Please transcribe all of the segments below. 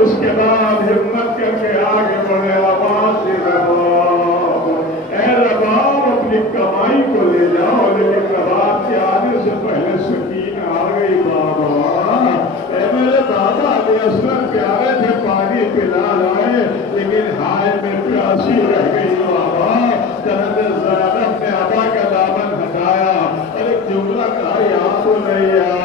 اس کے بعد ہمت کر کے آگے بڑھے آواز رباب، اے رباب اپنی کمائی کو لے جاؤ، لیکن رباب کے آنے سے پہلے سکینہ آ گئی بابا، اے میرے بابا علی اصغر پیارے تھے پانی پلا لائے لیکن ہائے میں پیاسی رہ گئی بابا۔ جنرل زینب نے ابا کا دامن ہٹایا اور ایک جملہ کہا یا بنیا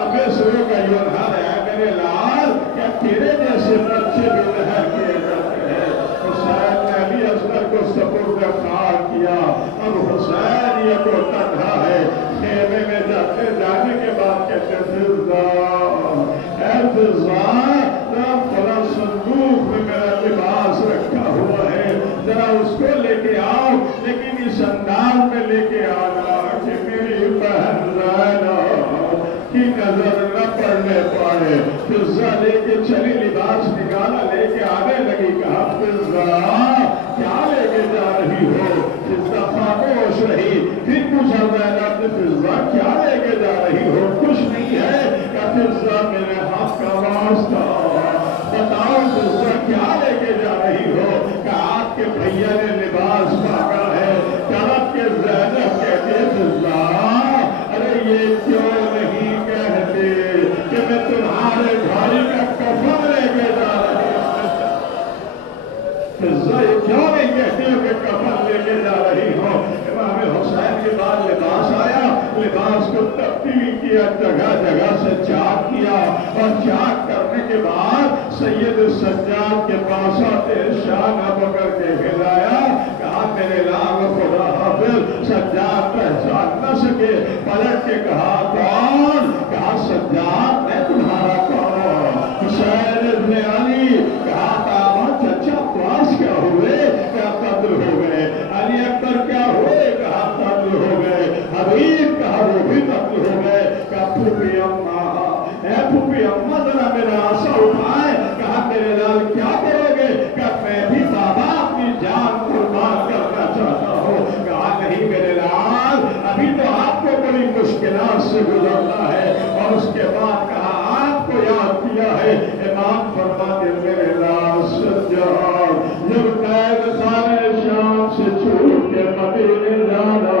اب سرو کا یونہر ہے میرے لال، کیا تیرے جیسے بچے بھی لہر کیے جاتے ہیں؟ حسین نے علی اصغر کو سپرد خار کیا، اب حسین یہ کو تنہا ہے، خیمے میں جانے کے بعد کہتے فضا اے فضا فلاں صندوق میں میرا لباس رکھا ہوا ہے، ذرا اس کو لے کے آؤ، لیکن اس انداز میں لے کے آنا کہ میری بہن زینب کی نظر نہ پڑنے پائے۔ فضا لے کے چلی، لباس نکالا، لے کے آنے لگی، کہا فضا کیا لے کے جا رہی ہو؟ فضا خاموش رہی، پھر پوچھا زینب نے فضا کیا لے کے جا رہی ہو؟ کچھ نہیں ہے۔ کہا فضا میرے ہاتھ کا واسطہ بتاؤ فضا کیا لے کے جا رہی ہو؟ کہ آپ کے بھیا نے لباس مانگا ہے۔ طرف کے زینب کہتے فضا ارے یہ کیوں نہیں کہتے کہ میں تمہارے بھائی کا کفن لے کے جا رہی ہوں؟ فضا یہ کیوں نہیں کہتی ہو کہ کفن لے کے جا رہی ہو؟ امام حسین کے بعد لباس آیا، لباس کو تبدیل کیا، جگہ جگہ سے چاک کیا، اور چاک کرنے کے بعد سید سجاد کے پاس آتے شان پکڑ کے ہلایا، کہا میرے لال خدا حافظ۔ سجاد پہچان نہ سکے، پلٹ کے کہا کون؟ کہا سجاد میں تمہارا کون؟ حسین ابن علی۔ کہا تاما چچا پاس کیا ہوئے؟ کیا قتل ہو گئے؟ علی اکبر کیا ہوئے؟ کہا قتل ہو گئے۔ حبیب کہا وہ بھی قتل ہو گئے۔ کہا پھوپھی اماں، اے پھوپھی اماں ذرا میرا آسا اٹھائے۔ کہا میرے لال کیا کرو گے؟ کہا میں بھی بابا اپنی جان قربان کرنا چاہتا ہوں۔ کہا نہیں میرے لال، ابھی تو آپ کو بڑی مشکلات سے گزرنا ہے۔ اور اس کے بعد کہا آپ کو یاد کیا ہے، امام فرماتے میرے لال سجاد جب قید خانے شام سے چھوٹ کے مدینے جانا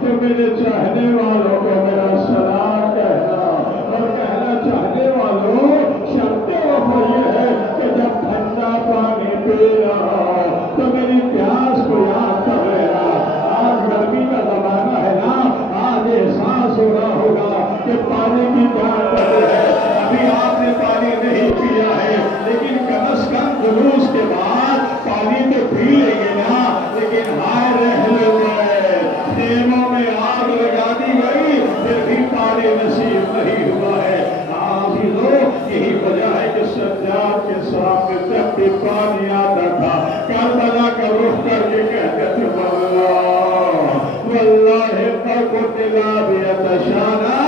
تو میرے چاہنے والوں کو میرا سلام کہنا، اور کہنا چاہنے والوں شرط وفا یہ ہے کہ جب ٹھنڈا پانی پینا تو میری پیاس کو یاد کر لینا۔ آج گرمی کا زمانہ ہے نا، آج احساس ہو رہا ہوگا کہ پانی کی جان ہے، ابھی آپ نے پانی نہیں پیا ہے، لیکن کم از کم جلوس کے بعد پانی تو پی لیں گے نا۔ لیکن ہائے رہ گئے، خیموں میں آگ لگا دی گئی، پھر بھی پانی نصیب نہیں ہوا ہے۔ یہی وجہ ہے کہ سجاد کے سامنے جب بھی پانی آتا تھا، کربلا کا رخ کر کے کہتے تھے واللہ قتلا بیتشانا،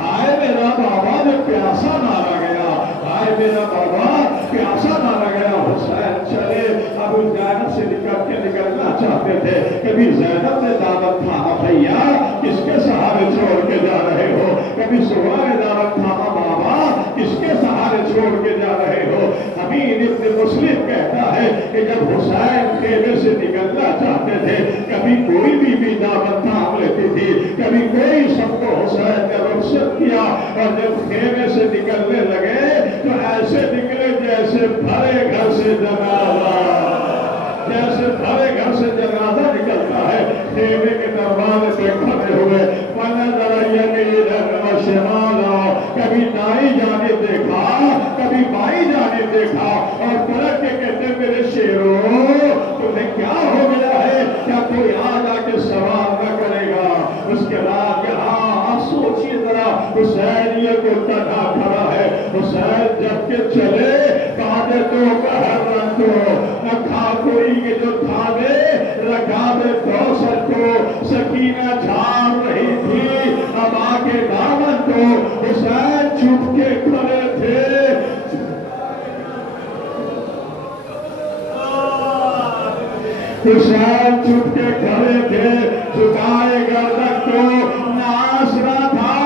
ہائے میرا بابا جو پیاسا مارا گیا، ہائے میرا بابا پیاسا مارا گیا۔ حسین چلے، ابو زینب سے نکلنا چاہتے تھے، کبھی زینب نے دعوت تھاما بھیا کس کے سہارے چھوڑ کے جا رہے ہو؟ کبھی سہرا نے دعوت تھاما بابا کس کے سہارے چھوڑ کے جا رہے ہو؟ امین ابن مسلم کہتا ہے کہ جب حسین خیمے سے نکلنا چاہتے تھے، کبھی کوئی بھی دعوت تھام لیتی تھی، کبھی کوئی سب کو حسین نے رخصت کیا، اور جب خیمے سے نکلنے لگے تو ایسے نکلے جیسے بھرے گھر سے جنازہ، جیسے بھرے گھر سے جنازہ نکلتا ہے۔ خیمے کے دروازے پہ کھڑے ہوئے، وَنَظَرَ يَمِينًا وَشِمَالًا، کبھی دائیں جانب دیکھا، کبھی بائیں جانب دیکھا، اور پلٹ کے کہتے میرے شیرو تمہیں کیا ہو گیا ہے؟ کیا کوئی آج آ کے سوال نہ کرے گا؟ اس کے بعد یہاں آپ سوچیے ذرا، حسین یہ کو تنہا کھڑا ہے۔ حسین جب کہ چلے بعد تو ہر رنگ کو نہ کھا کوئی کے جو تھا دے رکھا دے کوثر کو، سکینہ جھاڑ رہی تھی اب آگے دامن کو، حسین چھپ کے کھڑے تھے۔ حسین چھپ کے کھڑے تھے، جھکائے گردن کو، نہ آسرا تھا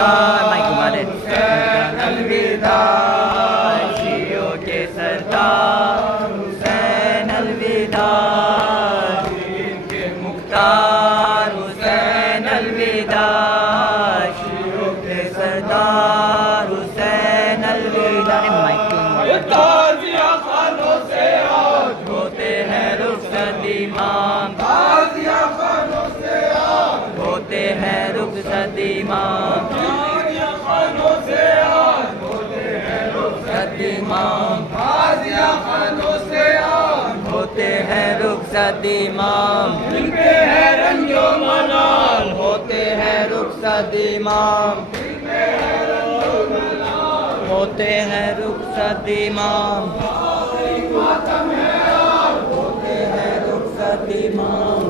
سردار مائی گھما دے الوداع شیعوں کے سردار حسین الوداع دین کے مختار حسین الوداع شیعوں کے سردار حسین الوداع تازیہ خانوں سے آج ہوتے ہیں رخصت امام تازیہ خانوں سے آج ہوتے ہیں رخصت امام تازیہ خانوں سے آج ہوتے ہیں رخصت امام تازیہ خانوں سے آج ہوتے ہیں رخصت امام دل پہ ہے رنج و ملال ہوتے ہیں رخصت امام دل پہ ہے رنج و ملال ہوتے ہیں رخصت امام ماتم ہے ہوتے ہیں رخصت امام